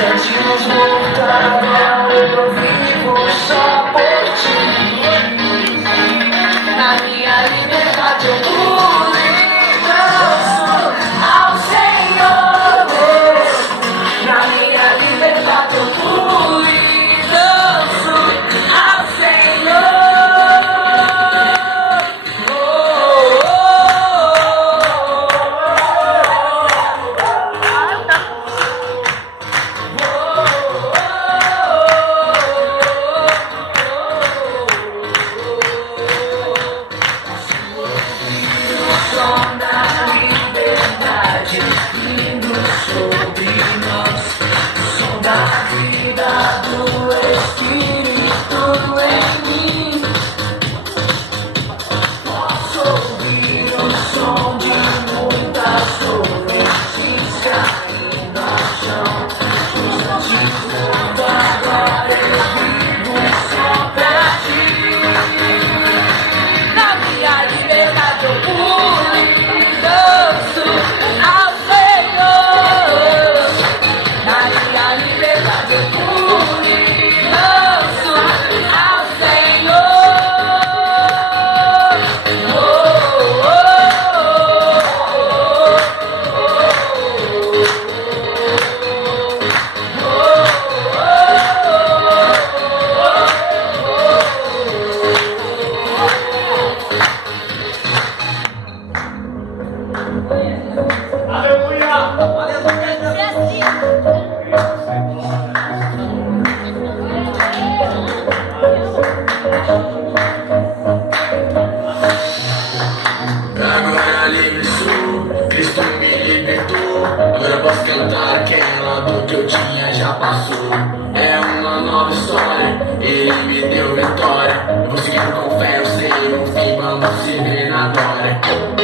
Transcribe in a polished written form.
Sentimos muito agora, eu vivo só por ti. Na minha liberdade eu pulo e danço ao Senhor. Na minha liberdade eu pulo e danço ao Senhor. Agora livre sou, Cristo me libertou. Agora posso cantar aquela dor que eu tinha já passou. É uma nova história, Ele me deu vitória. Eu vou seguir com fé, eu sei, no fim vamos se ver na glória.